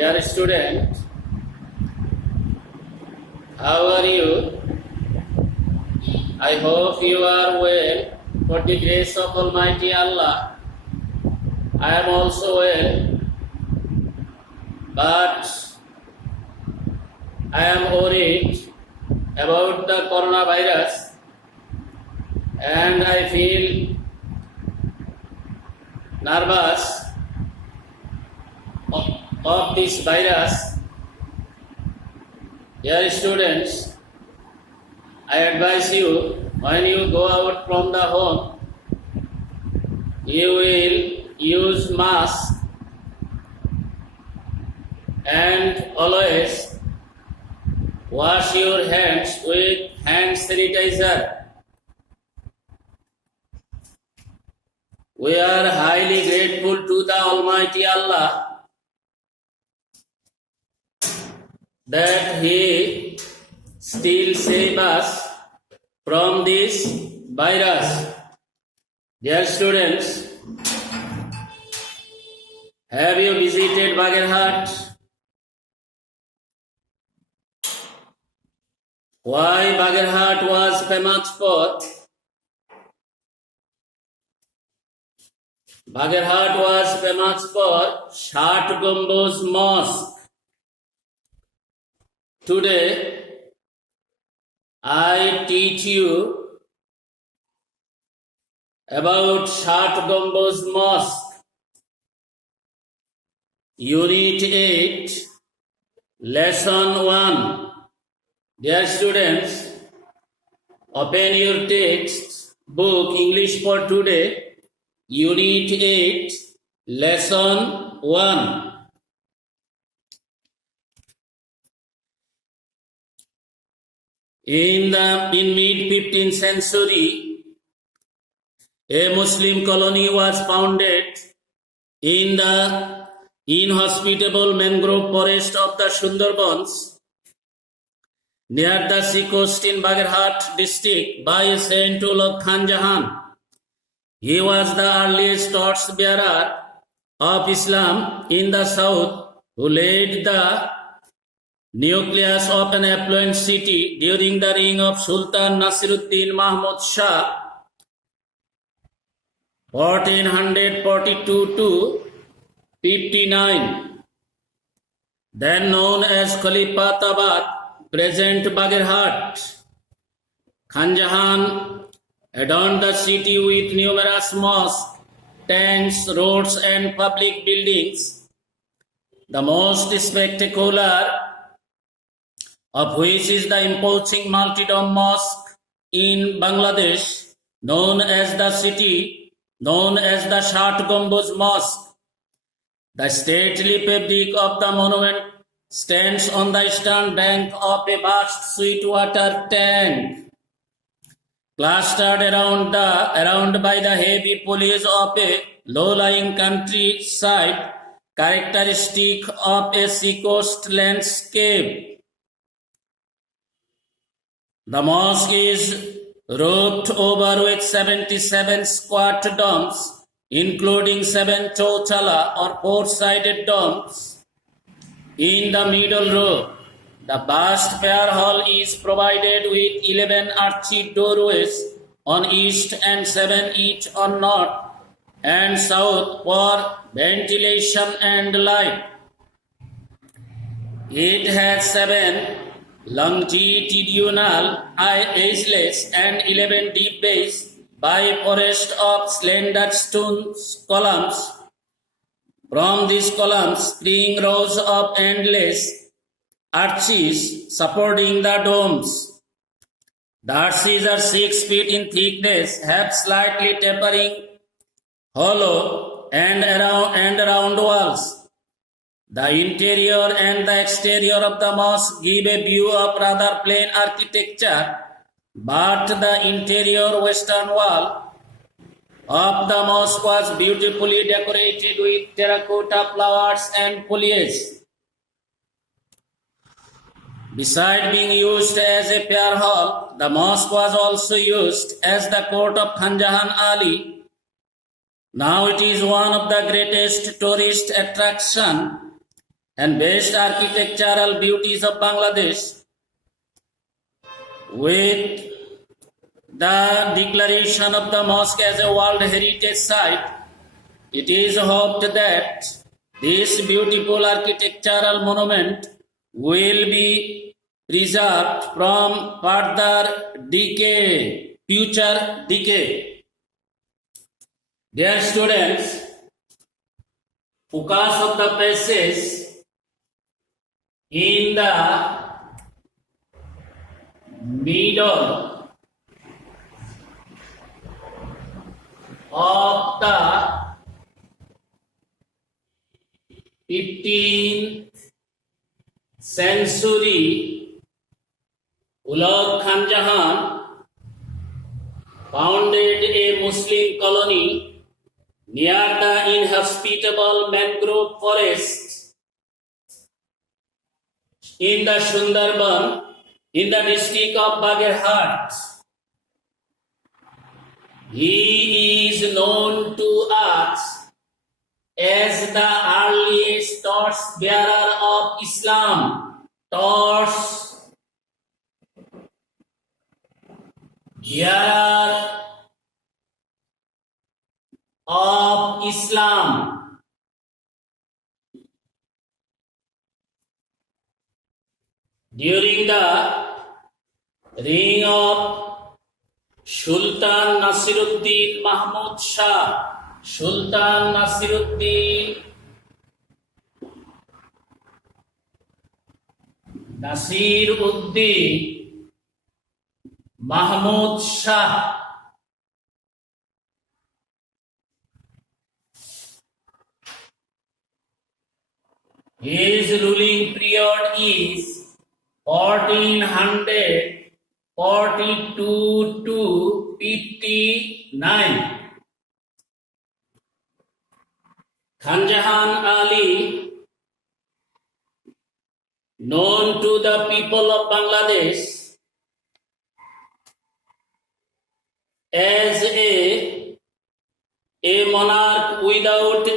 Dear student, how are you? I hope you are well. For the grace of Almighty Allah, I am also well, but I am worried about the coronavirus, and I feel nervous of this virus. Dear students, I advise you, when you go out from the home, you will use mask and always wash your hands with hand sanitizer. We are highly grateful to the Almighty Allah that He still saves us from this virus. Dear students, have you visited Bagerhat? Why Bagerhat was famous for? Bagerhat was famous for Shat Gambuz Mosque. Today, I teach you about Shat Gambuz Mosque, Unit 8, Lesson 1. Dear students, open your text book English for today, Unit 8, Lesson 1. In mid-15th century, a Muslim colony was founded in the inhospitable mangrove forest of the Sundarbans near the sea coast in Bagerhat district by Saint Ulugh Khan Jahan. He was the earliest torchbearer of Islam in the south, who laid the nucleus of an affluent city during the reign of Sultan Nasiruddin Mahmud Shah 1442 to 59, then known as Khalifatabad, present Bagerhat. Khan Jahan adorned the city with numerous mosques, tanks, roads and public buildings, the most spectacular of which is the imposing multi-dome mosque in Bangladesh, known as the Shat Gambuz Mosque. The stately fabric of the monument stands on the eastern bank of a vast sweetwater tank, clustered around by the heavy foliage of a low-lying countryside, characteristic of a seacoast landscape. The mosque is roofed over with 77 squat domes, including 7 chowchala or 4-sided domes. In the middle row, the vast prayer hall is provided with 11 arched doorways on east and 7 each on north and south for ventilation and light. It has 7 longitudinal aisles and 11 deep bays by a forest of slender stone columns. From these columns spring rows of endless arches supporting the domes. The arches are 6 feet in thickness, have slightly tapering hollow and round walls. The interior and the exterior of the mosque give a view of rather plain architecture, but the interior western wall of the mosque was beautifully decorated with terracotta flowers and foliage. Besides being used as a prayer hall, the mosque was also used as the court of Khan Jahan Ali. Now it is one of the greatest tourist attractions, and best architectural beauties of Bangladesh. With the declaration of the mosque as a World Heritage Site, it is hoped that this beautiful architectural monument will be preserved from further decay, future decay. Dear students, focus of the passage in the middle of the 15th century, Ulugh Khan Jahan founded a Muslim colony near the inhospitable mangrove forest in the Sundarban in the district of Bagerhat. He is known to us as the earliest torch bearer of Islam. Torch bearer of Islam. During the reign of Sultan Nasiruddin Mahmud Shah, Sultan Nasiruddin Mahmud Shah his ruling period is 1442 to 59. Khan Jahan Ali, known to the people of Bangladesh as a monarch without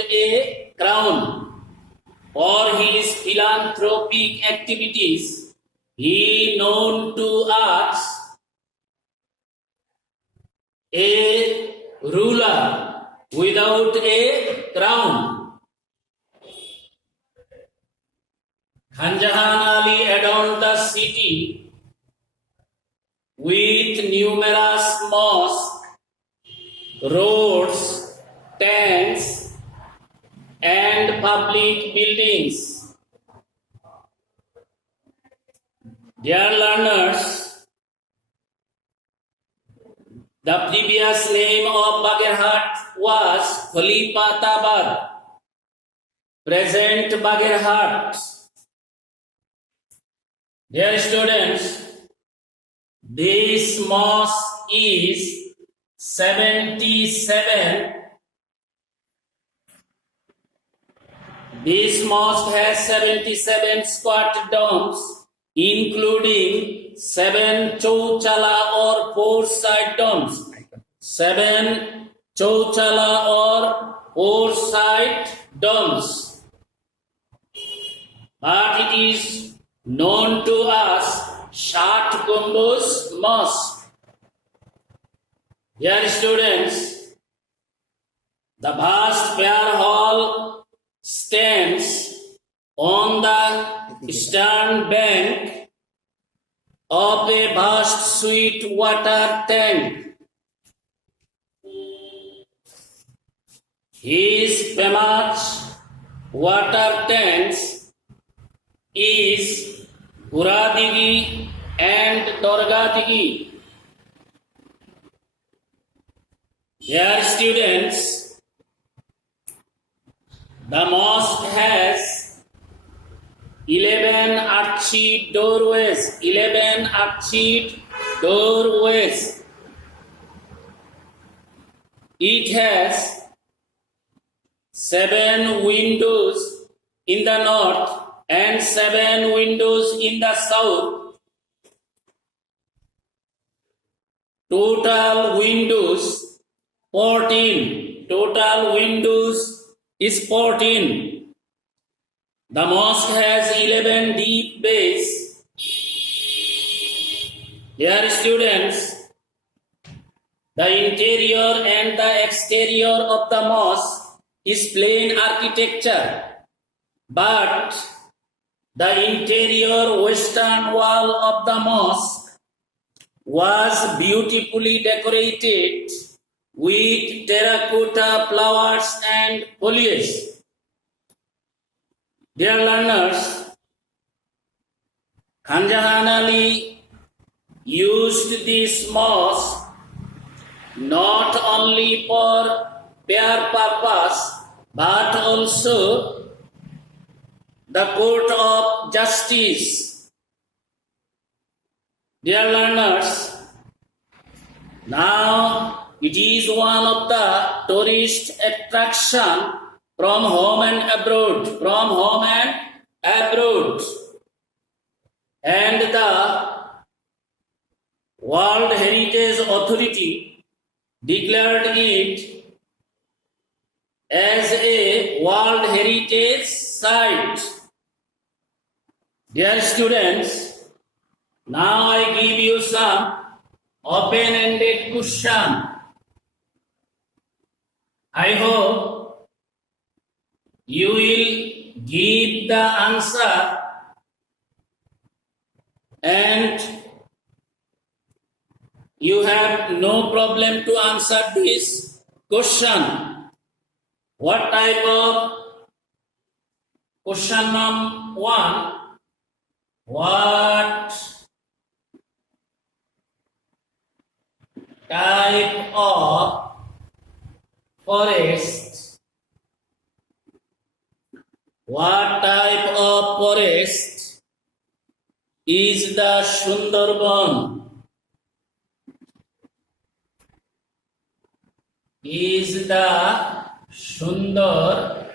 a crown, for his philanthropic activities. He known to us a ruler without a crown. Khan Jahan Ali adorned the city with numerous mosques, roads, tanks, and public buildings. Dear learners, the previous name of Bagerhat was Khalifatabad, present Bagerhat. Dear students, this mosque is 77. This mosque has 77 squat domes, including 7 chowchala or 4 side domes. 7 chowchala or 4 side domes. But it is known to us Shat Gumbuz Mosque. Dear students, the vast prayer hall stands on the eastern bank of a vast sweet water tank. His famous water tanks is Guradigi and Dorgadigi. Dear students, the mosque has 11 arched doorways. 11 arched doorways. It has 7 windows in the north and 7 windows in the south. Total windows 14. Total windows is 14. The mosque has 11 deep bays. Dear students, the interior and the exterior of the mosque is plain architecture, but the interior western wall of the mosque was beautifully decorated with terracotta flowers and foliage. Dear learners, Khan Jahan Ali used this mosque not only for prayer purpose but also the court of justice. Dear learners, now it is one of the tourist attraction from home and abroad, and the World Heritage Authority declared it as a World Heritage Site. Dear students, now I give you some open-ended question. I hope you will give the answer and you have no problem to answer this question. What type of question number 1? What type of forest? What type of forest is the Sundarban? Is the Sundarban?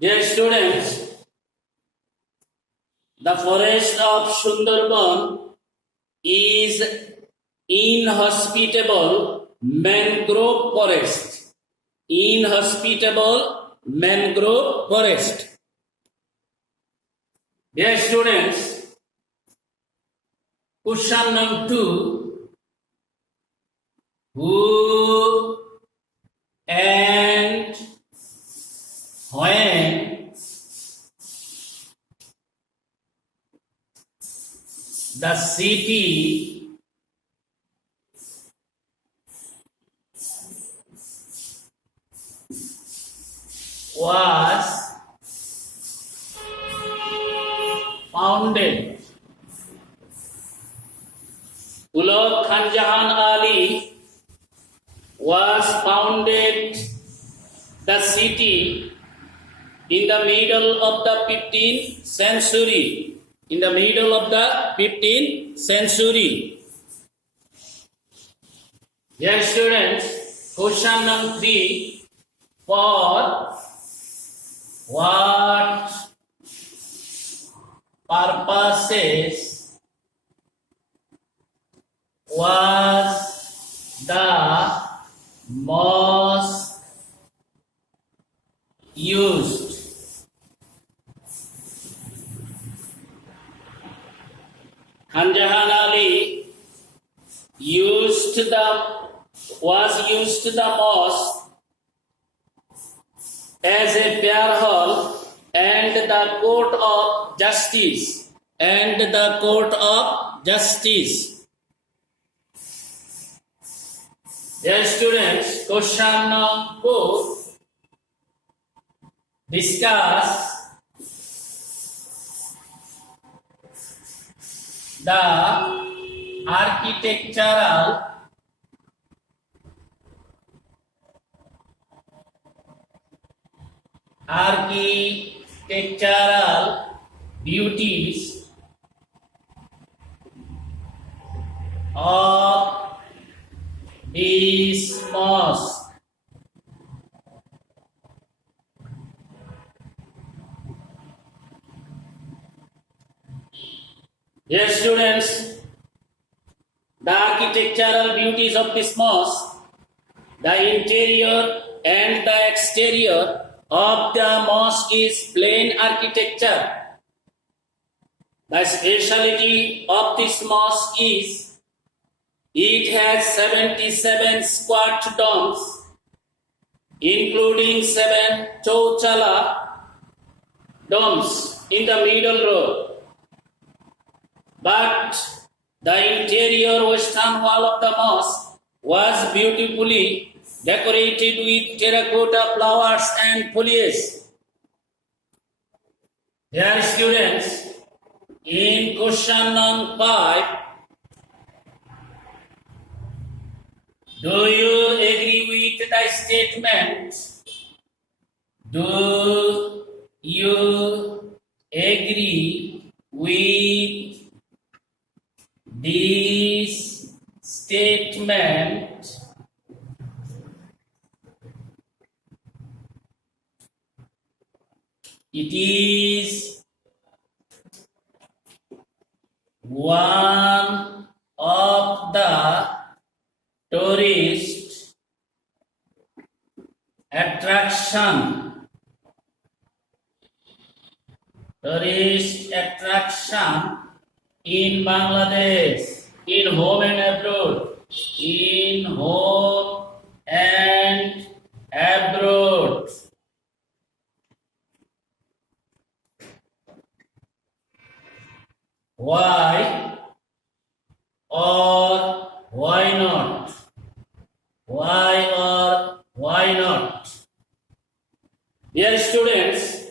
Dear students, the forest of Sundarban is inhospitable mangrove forest. Inhospitable mangrove forest. Dear students, question number 2. Who and when the city was founded? Ulugh Khan Jahan Ali was founded the city in the middle of the 15th century. In the middle of the 15th century. Dear students, question number 3. For what purposes was the mosque used? Khan Jahan Ali used the mosque as a prayer hall and the court of justice. Dear students, question number 4. Discuss the architectural beauties of this mosque. Dear students, the architectural beauties of this mosque, the interior and the exterior of the mosque is plain architecture. The speciality of this mosque is it has 77 squat domes, including 7 Chowchala domes in the middle row. But the interior western wall of the mosque was beautifully decorated with terracotta flowers and foliage. Dear students, in question number 5, do you agree with the statement? Do you agree with this statement? It is one of the tourist attraction in Bangladesh, in home and abroad, in home and abroad. Why or why not? Why or why not? Dear students,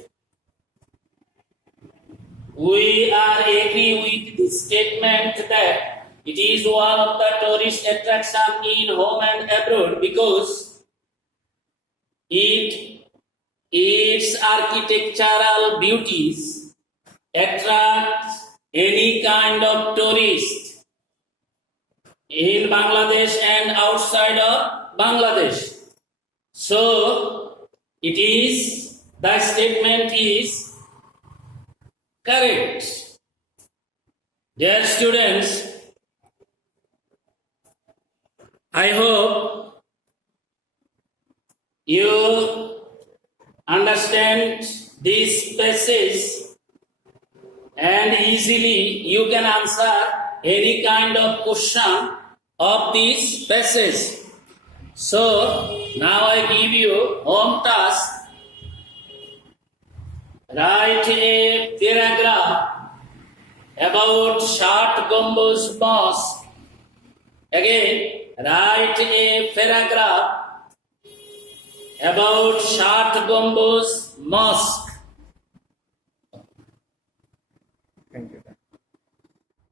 we are agree with the statement that it is one of the tourist attraction in home and abroad because its architectural beauties attracts any kind of tourist in Bangladesh and outside of Bangladesh. So the statement is correct. Dear students, I hope you understand this passage and easily you can answer any kind of question of this passage. So now I give you home task. Write a paragraph about Shart Gambuz Mosque. Again, write a paragraph about Shart Gambuz Mosque.